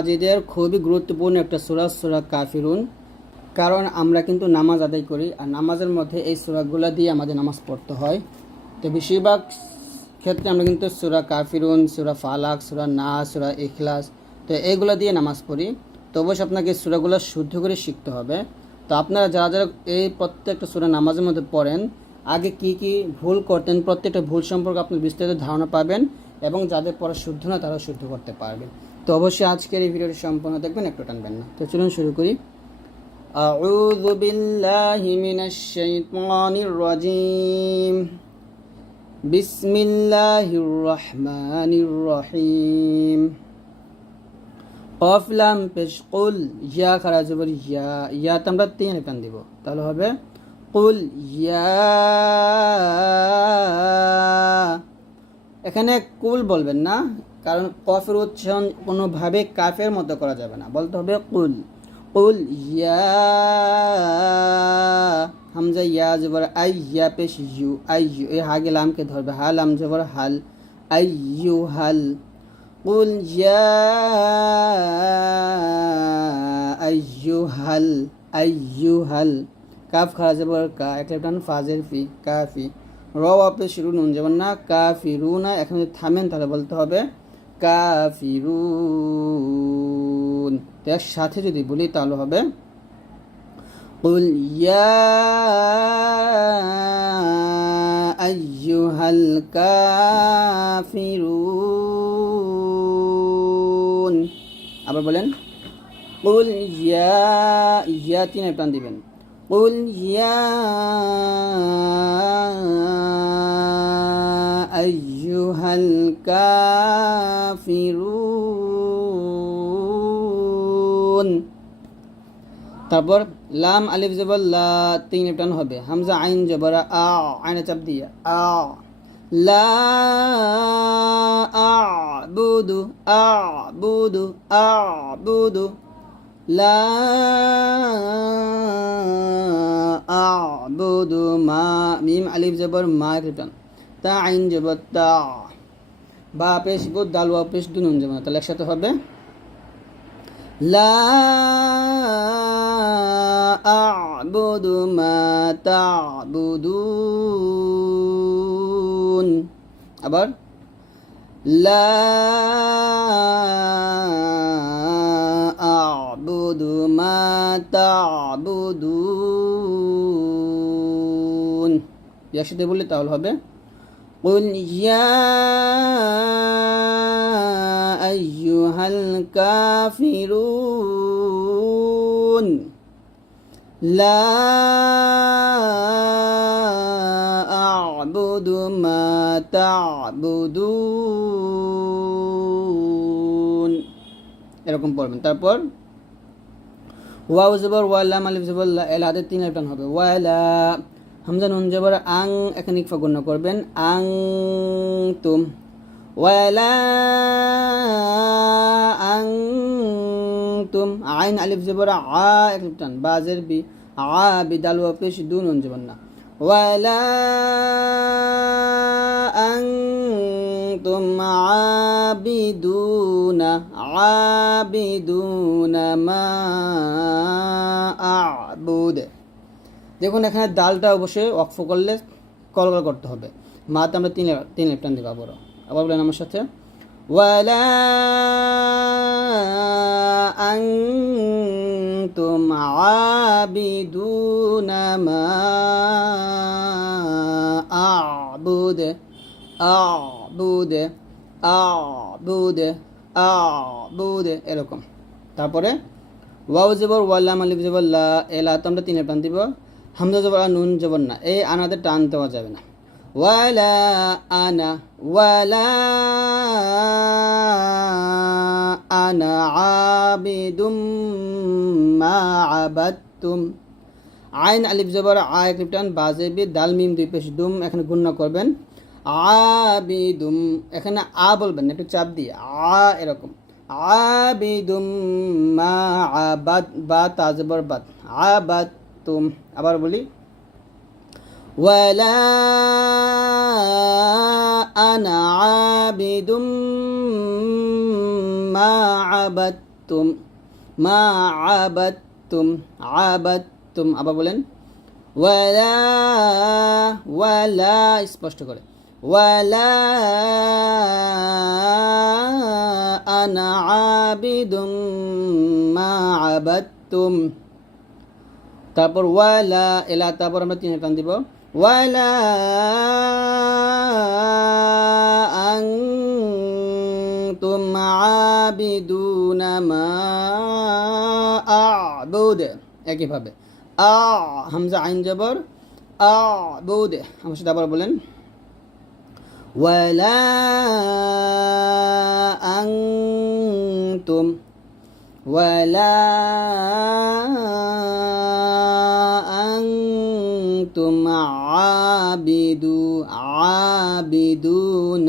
মাজিদের খুবই গুরুত্বপূর্ণ একটা সুরা সুরা কাফিরুন। কারণ আমরা কিন্তু নামাজ আদায় করি, আর নামাজের মধ্যে এই সুরাগুলো দিয়ে আমাদের নামাজ পড়তে হয়। তো বেশিরভাগ ক্ষেত্রে আমরা কিন্তু সুরা কাফিরুন, সুরা ফালাক, সুরা না সুরা ইখলাস, তো এইগুলো দিয়ে নামাজ পড়ি। তো অবশ্যই আপনাকে সুরাগুলো শুদ্ধ করে শিখতে হবে। তো আপনারা যারা যারা এই প্রত্যেকটা সুরা নামাজের মধ্যে পড়েন, আগে কি কি ভুল করতেন, প্রত্যেকটা ভুল সম্পর্কে আপনি বিস্তারিত ধারণা পাবেন এবং যাদের পড়া শুদ্ধ না তারা শুদ্ধ করতে পারবেন। তো অবশ্যই আজকের এই ভিডিওটি সম্পূর্ণ দেখবেন একটু টানবেন না তো চলুন শুরু করি أعوذ بالله من الشيطان الرجيم بسم الله الرحمن الرحيم قف لام পেশ কুল ইয়া খারা জবর ইয়া ইয়া তো আমরা তিন টান দিব তাহলে হবে কুল ইয়া এখানে কুল বলবেন না কারণ কফের উচ্চারণ কোনোভাবে কাফের মতো করা যাবে না। বলতে হবে কুল। কুল ইয়া হামজা ইয়া জবর আই ইয়া পেশ ইউ, আই ইউ, এই হাগে লামকে ধরবে। হাল আম জবর হাল, আই ইউ হাল। কুল ইয়া আইয়ু হাল, আই ইউ হাল। কাফ খারা জবর কা একটা ফাজের ফি কাফি র আপে শুরু নুন যেমন না কাফি রু না, এখন যদি থামেন তাহলে বলতে হবে কাফিরুন তো এর সাথে যদি বলি তাহলে হবে قل يا أيها الكافرون আবার বলেন قل يا ইয়া তিন প্রাণ দিবেন قل يا أيها الكافرون তারপর লাম আলিফ জবর লা তিন টান হবে হামজা আইন জবর আ আইনে চাপ দিয়া আ লা আবুদু আবুদু আবুদু লা আবুদু মা মিম আলিফ জবর মা টান তা আইন জবর বা পেশ গো দাল ওয়া পেশ দু নুন জমা। তাহলে একসাথে হবে। লা আ'বুদু মা তা'বুদুন। আবার লা আ'বুদু মা তা'বুদুন। একসাথে বললে তাহলে হবে। قل يا أيها الكافرون لا أعبد ما تعبدون এরকম পড়বেন তারপর ওয়াও জবর ওয়ালা মালিফ জবর লা এল হাতে তিন টান হবে ওয়ালা হামজা নুন জবর, আং, এখানে ইকফা গণ্য করবেন, আং তুম। ওয়ালা আং তুম। আইন, আলিফ, জবর, আ, এক টান, বাজের বি, আ বিদাল ওয়া, পেশ, দু, নুন, জবর না। আং তুম আবিদুনা আবিদুনা মা আবুদে দেখুন, এখানে ডালটা অবশ্যই অক্ফ করলে কলকল করতে হবে। মাতে আমরা তিন তিন লেপটান দিব আবারও আবার বলেন আমার সাথে, ওয়ালা আনতুম আবিদুনা মা আবুদে আবুদে আবুদে আবুদে, এরকম। তারপরে, ওয়াও জবর, ওয়াল্লাম আলিফ জবর, লা এলা তো আমরা তিনের প্রাণ দিব। হামজা জবর নুন জবর না, এই আনাতে টান দেওয়া যাবে না। ওয়ালা আনা ওয়ালা আনা আবিদুম মা আবাদতুম। আইন আলিফ জবর, আ এক টান বাজেবি দাল, মিম, দুই পেশ, দুম, এখানে গুণ্য করবেন। আবিদুম, এখানে আ বলবেন একটু চাপ দিয়ে, আ এরকম। আবিদুম মা আবাদ, বা তাজবর বাদ। আবাদ তুম আবার বলি। আবাদ আবার বলেন। স্পষ্ট করে। ওয়ালা আনা আবিদুম মা আবাদতুম। তারপর ওয়ালা এলা, তারপর আমরা তিন টান দিব। ওয়ালা আং তুম আবিদুনা মা আবুদ। একইভাবে। আ, হামজা আইন জবর। আবুদ। আমার সাথে আবার বলেন। ওয়ালা আং তুম ওয়ালা أنتم عابدو عابدون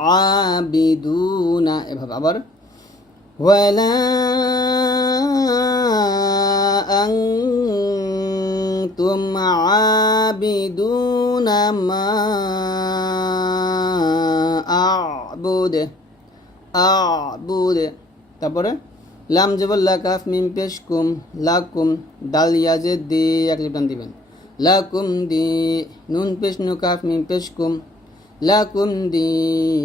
عابدون এভাবে আবার ولا أنتم عابدون ما أعبد أعبد তারপরে লাম জবর লা কাফ মিম পেশ কুম লাকুম দাল ইয়াজে দি এক লিপটান দিবেন লাকুম দি নুন পেশ নু কাফ মিম পেশ কুম লাকুম দি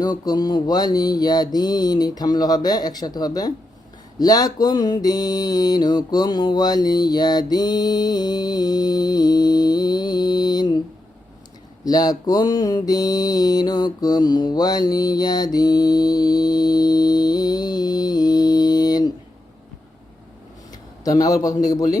নুকুম ওয়ালিয়া দিন। থামলো হবে, একসাথে হবে। লাকুম দিনুকুম ওয়ালিয়া দিন। লাকুম দিনুকুম ওয়ালিয়া দিন। তো আমি আবার প্রথম থেকে বলি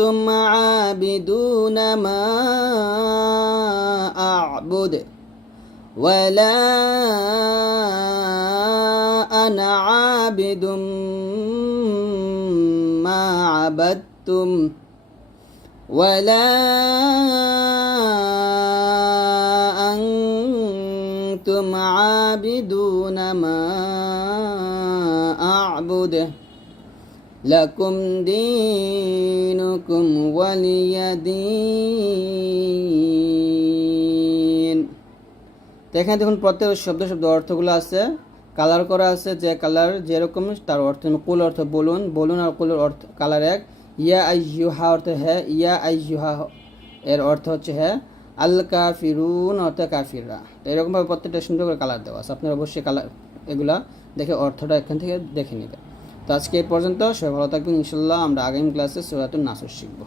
أنتم عابدون ما أعبد ولا أنا عابد ما عبدتم ولا أنتم عابدون ما أعبد لكم دينكم ولي دين তো এখানে দেখুন প্রত্যেক শব্দ শব্দ অর্থগুলো আছে কালার করা আছে যে কালার যেরকম তার অর্থ কুল অর্থ বলুন বলুন আর কুলের অর্থ কালার এক ইয়া আই ইউহা অর্থ হ্যাঁ ইয়া আই ইউহা এর অর্থ হচ্ছে হ্যাঁ আল কাফিরুন অর্থ কাফিররা তো এরকমভাবে প্রত্যেকটা সুন্দর করে কালার দেওয়া আছে আপনারা অবশ্যই কালার এগুলা দেখে অর্থটা এখান থেকে দেখে নেবেন তো আজকে এই পর্যন্ত সবাই ভালো থাকবেন ইনশাল্লাহ আমরা আগামী ক্লাসে সুরাতুল নাসর শিখব।